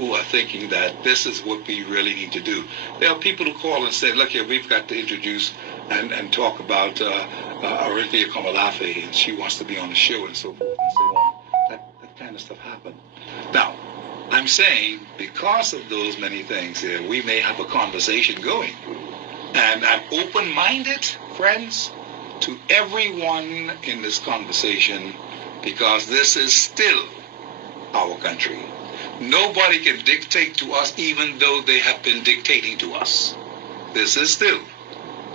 who are thinking that this is what we really need to do. There are people who call and say, look here, we've got to introduce and talk about Arithia Komalafe, and she wants to be on the show and so forth and so on. That kind of stuff happened. Now, I'm saying because of those many things here, we may have a conversation going. And I'm open-minded, friends, to everyone in this conversation, because this is still our country. Nobody can dictate to us, even though they have been dictating to us. This is still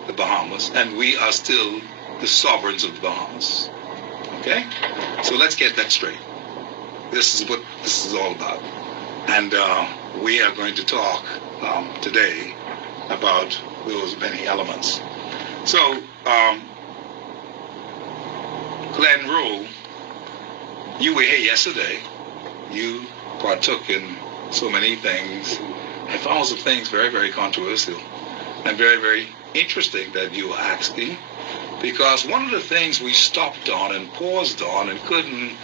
the Bahamas, and we are still the sovereigns of the Bahamas. Okay? So let's get that straight. This is what this is all about. And we are going to talk today about those many elements. So, Glenn Rowe, you were here yesterday. You partook in so many things. I found some things very, very controversial and very, very interesting that you were asking, because one of the things we stopped on and paused on and couldn't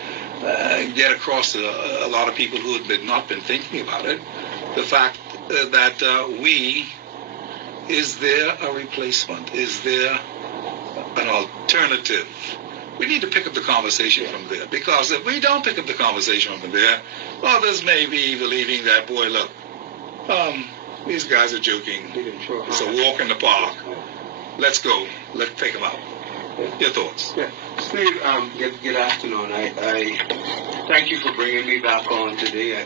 get across to a lot of people who had not been thinking about it, the fact that is there a replacement? Is there an alternative? We need to pick up the conversation from there, because if we don't pick up the conversation from there, others may be believing that, boy, look, these guys are joking. It's a walk in the park. Let's go. Let's take them out. Your thoughts? Yeah. Steve, good afternoon. I thank you for bringing me back on today.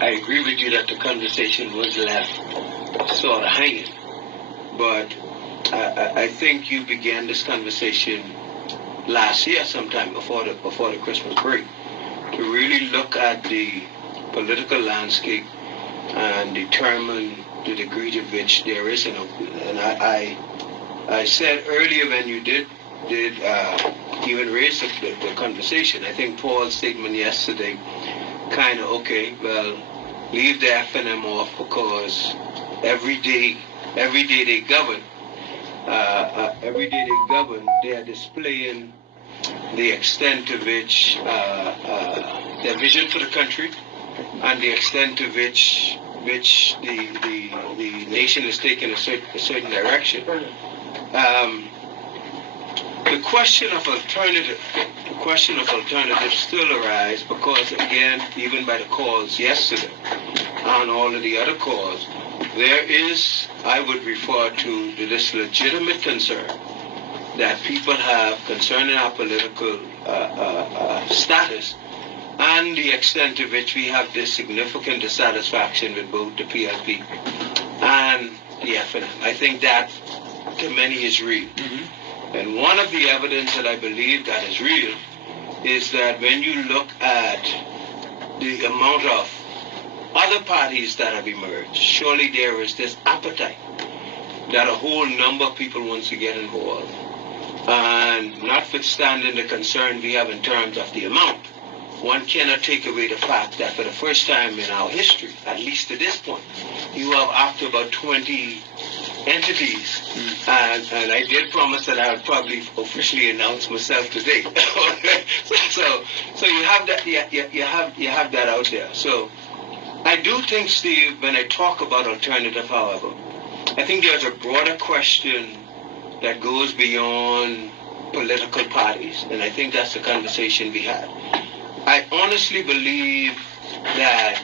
I agree with you that the conversation was left sort of hanging. But I think you began this conversation last year sometime before the Christmas break to really look at the political landscape and determine the degree to which there is an opening. And I said earlier when you did even raise the conversation, I think Paul's statement yesterday kind of, okay, well, leave the F&M off, because every day they govern, they are displaying the extent to which their vision for the country and the extent to which the nation is taking a certain direction. The question of alternative still arises, because again, even by the calls yesterday and all of the other calls, there is, I would refer to this legitimate concern that people have concerning our political status and the extent to which we have this significant dissatisfaction with both the PLP and the FNM. I think that to many is real. Mm-hmm. And one of the evidence that I believe that is real is that when you look at the amount of other parties that have emerged, surely there is this appetite that a whole number of people want to get involved. And notwithstanding the concern we have in terms of the amount, one cannot take away the fact that for the first time in our history, at least to this point, you have up to about 20 entities, and I did promise that I would probably officially announce myself today. so you have that, you have that out there. So I do think, Steve, when I talk about alternative, however, I think there's a broader question that goes beyond political parties, and I think that's the conversation we had. I honestly believe that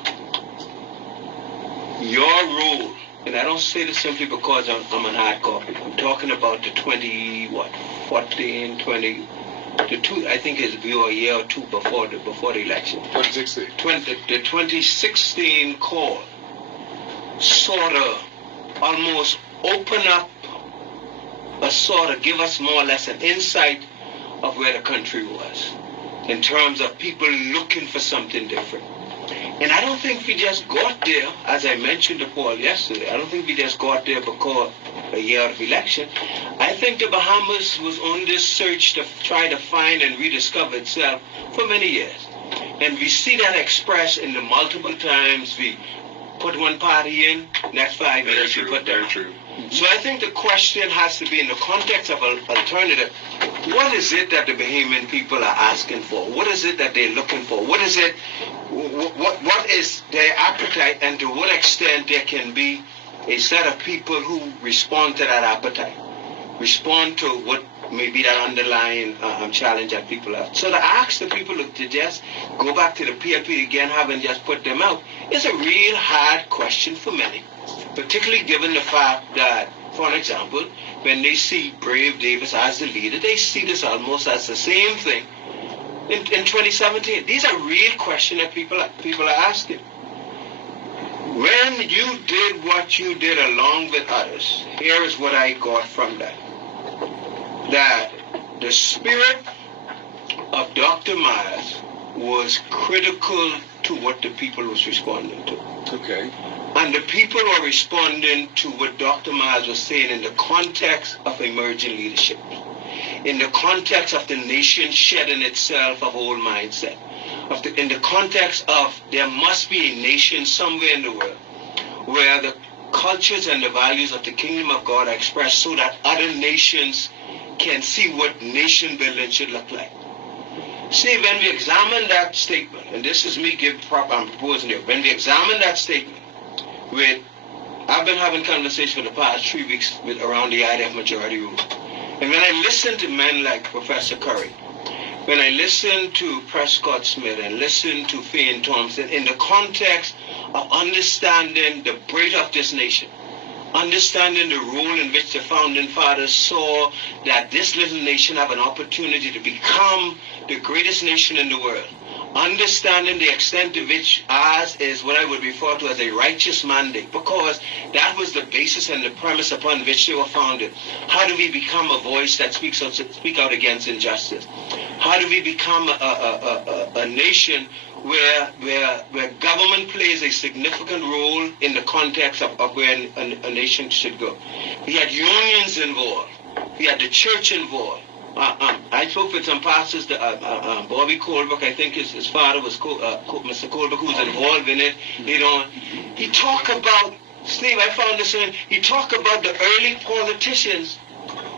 your role, and I don't say this simply because I'm an hard copy. I'm talking about the 20, 20, I think it's a year or two before the election. 2016. The 2016 call sort of almost open up give us more or less an insight of where the country was in terms of people looking for something different. And I don't think we just got there, as I mentioned to Paul yesterday, I don't think we just got there because a year of election. I think the Bahamas was on this search to try to find and rediscover itself for many years. And we see that expressed in the multiple times we put one party in, next 5 years you put them out. True. So I think the question has to be in the context of an alternative. What is it that the Bahamian people are asking for? What is it that they're looking for? What is it? What is their appetite, and to what extent there can be a set of people who respond to that appetite, respond to what may be that underlying challenge that people have. So to ask the people to just go back to the PLP again, having just put them out, is a real hard question for many, particularly given the fact that, for example, when they see Brave Davis as the leader, they see this almost as the same thing in 2017. These are real questions that people are asking. When you did what you did along with others, here is what I got from that. That the spirit of Dr. Myers was critical to what the people was responding to. Okay. And the people were responding to what Dr. Myers was saying in the context of emerging leadership, in the context of the nation shedding itself of old mindset, in the context of there must be a nation somewhere in the world where the cultures and the values of the kingdom of God are expressed so that other nations can see what nation building should look like. See, when we examine that statement, and this is me I'm proposing it, when we examine that statement, I've been having conversations for the past 3 weeks around the idea of majority rule. And when I listen to men like Professor Curry, when I listen to Prescott Smith and listen to Fane Thompson in the context of understanding the breadth of this nation, understanding the role in which the founding fathers saw that this little nation have an opportunity to become the greatest nation in the world, understanding the extent to which ours is what I would refer to as a righteous mandate, because that was the basis and the premise upon which they were founded. How do we become a voice that speak out against injustice? How do we become a nation where government plays a significant role in the context of where a nation should go? We had unions involved. We had the church involved. I spoke with some pastors, Bobby Colbrook, I think his father was Mr. Colbrook, who was involved in it. He talked about, Steve, I found this in, he talked about the early politicians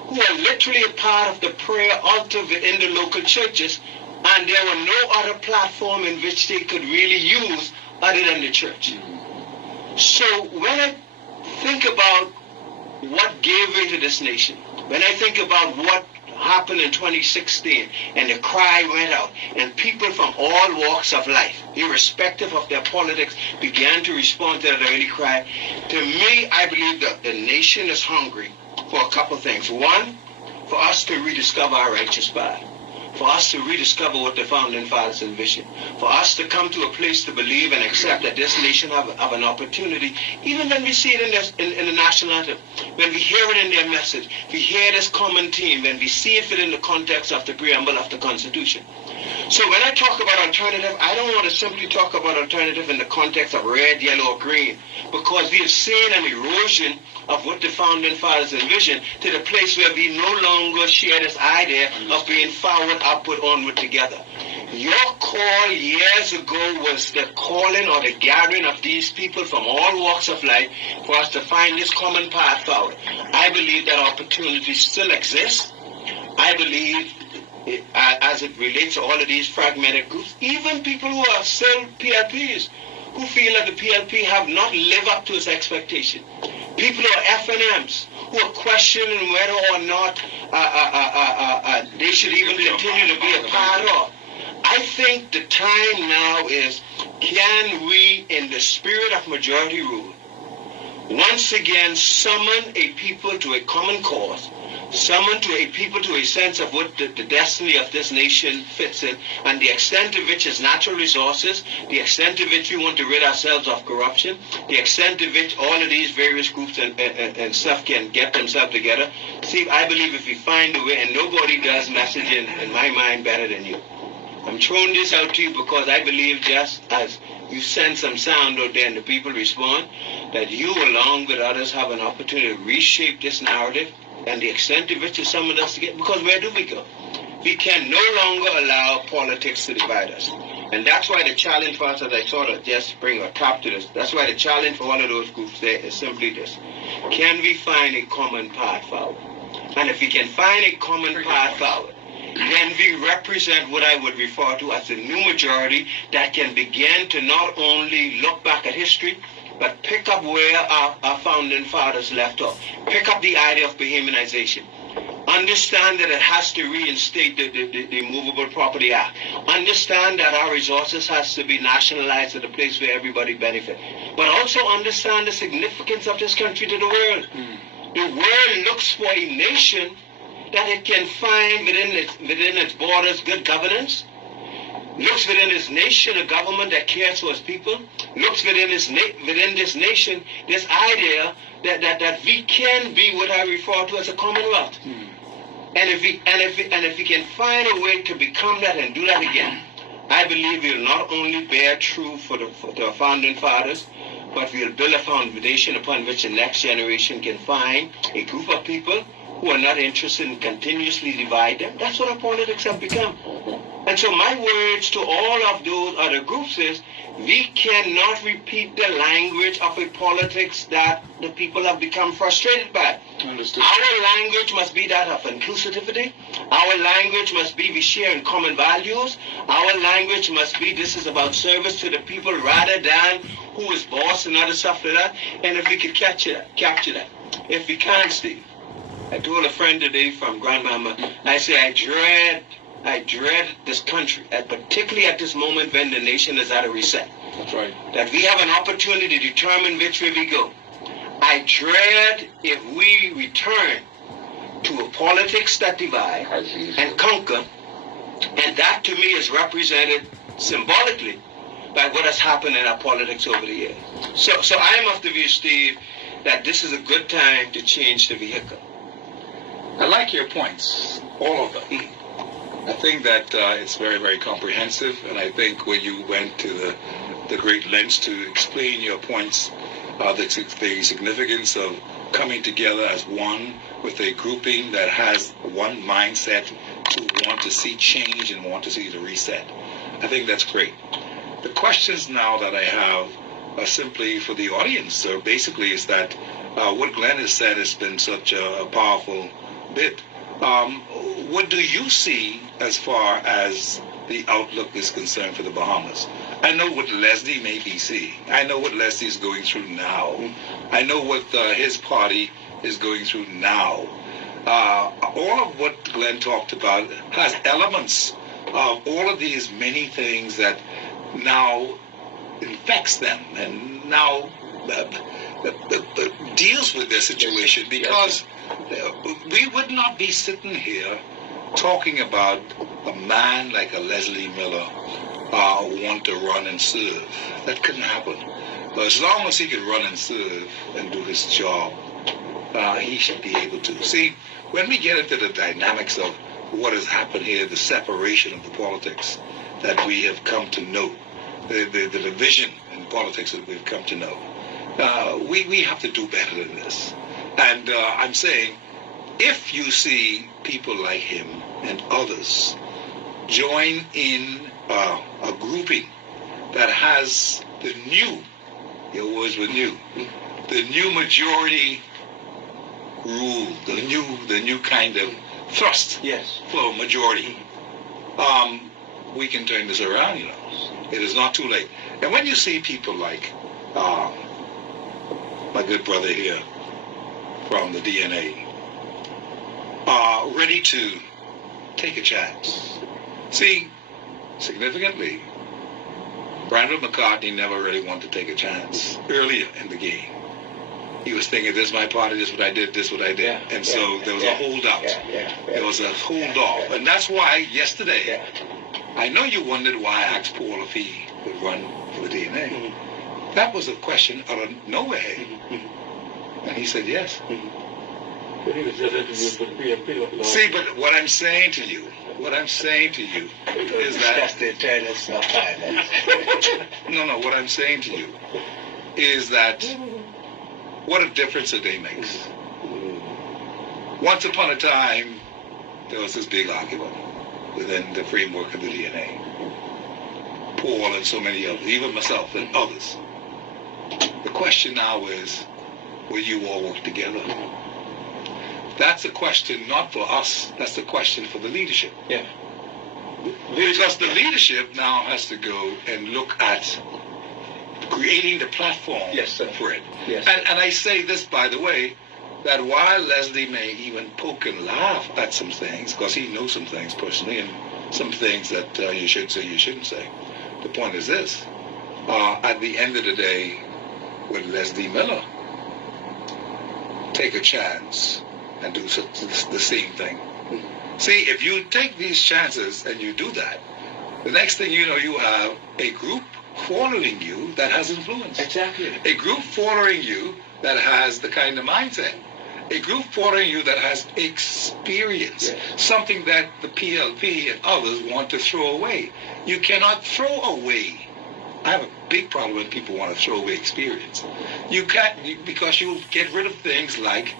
who are literally a part of the prayer altar within the local churches, and there were no other platform in which they could really use other than the church. So when I think about what gave way to this nation, when I think about what happened in 2016 and the cry went out and people from all walks of life, irrespective of their politics, began to respond to that early cry, to me, I believe that the nation is hungry for a couple things. One, for us to rediscover our righteous path, for us to rediscover what the founding fathers envisioned, for us to come to a place to believe and accept that this nation have an opportunity, even when we see it in the national anthem, when we hear it in their message, we hear this common theme, when we see it within the context of the preamble of the Constitution. So when I talk about alternative, I don't want to simply talk about alternative in the context of red, yellow, or green, because we have seen an erosion of what the founding fathers envisioned to the place where we no longer share this idea of being forward, upward, onward together. Your call years ago was the calling or the gathering of these people from all walks of life for us to find this common path forward. I believe that opportunity still exists. I believe as it relates to all of these fragmented groups, even people who are still PLPs, who feel that the PLP have not lived up to its expectation. People who are FNMs, who are questioning whether or not they should even continue to be a part of. I think the time now is, can we, in the spirit of majority rule, once again summon a people to a common cause, summon to a people to a sense of what the destiny of this nation fits in, and the extent to which is natural resources, the extent to which we want to rid ourselves of corruption, the extent to which all of these various groups and stuff can get themselves together. See, I believe if we find a way, and nobody does messaging in my mind better than you. I'm throwing this out to you because I believe, just as you send some sound out there and the people respond, that you, along with others, have an opportunity to reshape this narrative and the extent to which is summoned us to get. Because where do we go? We can no longer allow politics to divide us. And that's why the challenge for us, as I sort of just bring a top to this, that's why the challenge for all of those groups there is simply this. Can we find a common path forward? And if we can find a common path forward, then we represent what I would refer to as the new majority that can begin to not only look back at history, but pick up where our founding fathers left off. Pick up the idea of Bohemianization. Understand that it has to reinstate the Movable Property Act. Understand that our resources has to be nationalized at a place where everybody benefits. But also understand the significance of this country to the world. The world looks for a nation that it can find within its borders good governance, looks within its nation a government that cares for its people, looks within this nation this idea that we can be what I refer to as a commonwealth. And if we can find a way to become that and do that again, I believe we'll not only bear true for the founding fathers, but we'll build a foundation upon which the next generation can find a group of people who are not interested in continuously divide them. That's what our politics have become. And so my words to all of those other groups is, we cannot repeat the language of a politics that the people have become frustrated by. Understood. Our language must be that of inclusivity. Our language must be we share in common values. Our language must be this is about service to the people rather than who is boss and other stuff like that. And if we could capture that. If we can't, Steve, I told a friend today from Grandmama, I say I dread this country, particularly at this moment when the nation is at a reset. That's right. That we have an opportunity to determine which way we go. I dread if we return to a politics that divide and conquer, and that to me is represented symbolically by what has happened in our politics over the years. So I'm of the view, Steve, that this is a good time to change the vehicle. I like your points, all of them. I think that it's very, very comprehensive, and I think when you went to the great lengths to explain your points, the significance of coming together as one with a grouping that has one mindset to want to see change and want to see the reset. I think that's great. The questions now that I have are simply for the audience. So basically is that what Glenn has said has been such a powerful bit. What do you see as far as the outlook is concerned for the Bahamas? I know what Leslie may be seeing. I know what Leslie is going through now. I know what his party is going through now. All of what Glenn talked about has elements of all of these many things that now infects them and now deals with their situation, because we would not be sitting here talking about a man like a Leslie Miller want to run and serve. That couldn't happen. But as long as he could run and serve and do his job, he should be able to. See, when we get into the dynamics of what has happened here, the separation of the politics that we have come to know, the division in politics that we've come to know, we have to do better than this. And I'm saying, if you see people like him and others join in a grouping that has the new, your words were new, the new majority rule, the new kind of thrust for majority, we can turn this around, you know. It is not too late. And when you see people like my good brother here from the DNA, ready to take a chance. See, significantly, Brandon McCartney never really wanted to take a chance earlier in the game. He was thinking, this is my party, this is what I did, this is what I did. And so there was a holdout. There was a hold off. And that's why yesterday, I know you wondered why I asked Paul if he would run for the DNA. That was a question out of nowhere. And he said yes. See, but what I'm saying to you is that... No, what I'm saying to you is that what a difference a day makes. Once upon a time, there was this big argument within the framework of the DNA. Paul and so many others, even myself and others. The question now is, will you all work together? That's a question not for us. That's the question for the leadership. Yeah. Because the leadership now has to go and look at creating the platform Yes, sir. for it. Yes. And I say this, by the way, that while Leslie may even poke and laugh at some things, because he knows some things personally, and some things that you should say, you shouldn't say. The point is this. At the end of the day, would Leslie Miller take a chance and do the same thing? See, if you take these chances and you do that, the next thing you know, you have a group following you that has influence. Exactly. A group following you that has the kind of mindset. A group following you that has experience. Yes. Something that the PLP and others want to throw away. You cannot throw away. I have a big problem when people want to throw away experience. You can't, because you'll get rid of things like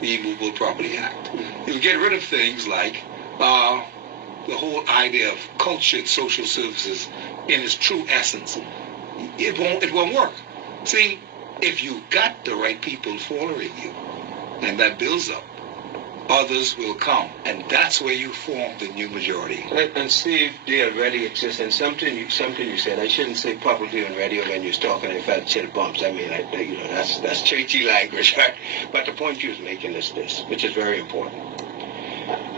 the Immovable Property Act. You'll get rid of things like the whole idea of cultured social services in its true essence. It won't work. See, if you got the right people following you, and that builds up, others will come, and that's where you form the new majority. And Steve, they already exist. And something you said, I shouldn't say publicly on radio when you're talking. I felt chill bumps. I mean, that's churchy language, right? But the point you was making is this, which is very important.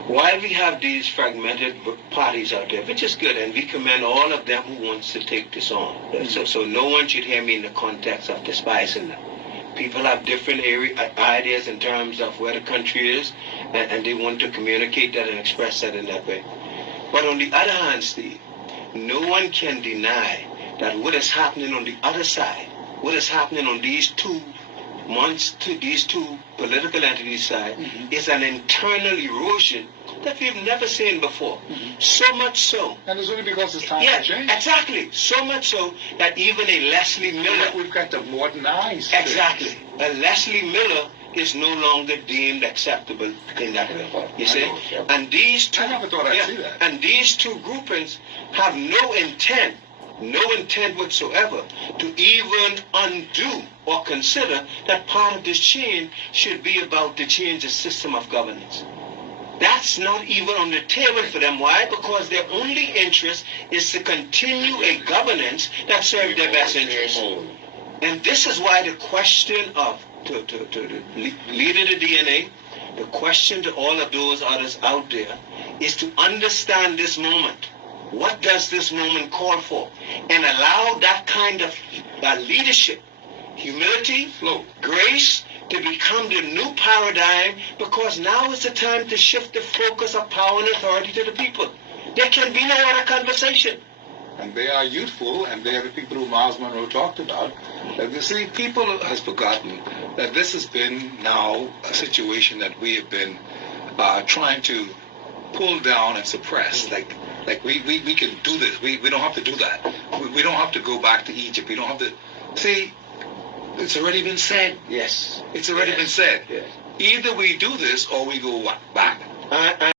While we have these fragmented parties out there, which is good, and we commend all of them who wants to take this on. Mm-hmm. So no one should hear me in the context of despising them. People have different ideas in terms of where the country is, and they want to communicate that and express that in that way. But on the other hand, Steve, no one can deny that what is happening on the other side, what is happening on these two political entities side, mm-hmm. is an internal erosion that we've never seen before. Mm-hmm. So much so. And it's only because it's time to change. Exactly. So much so that even a Leslie Miller... We've got to modernize. Exactly. A Leslie Miller is no longer deemed acceptable in that way. You see? Yeah. And these two... I never thought I'd see that. And these two groupings have no intent whatsoever to even undo or consider that part of this change should be about the change of system of governance. That's not even on the table for them. Why? Because their only interest is to continue a governance that serves their best interests. And this is why the question of to the leader of the DNA, the question to all of those others out there is to understand this moment. What does this moment call for? And allow that kind of leadership, humility, grace, to become the new paradigm, because now is the time to shift the focus of power and authority to the people. There can be no other conversation. And they are youthful, and they are the people who Miles Monroe talked about. You see, people has forgotten that this has been now a situation that we have been trying to pull down and suppress. Like we can do this. We don't have to do that. We don't have to go back to Egypt. We don't have to... See, it's already been said. Yes. It's already been said. Yes. Either we do this or we go back.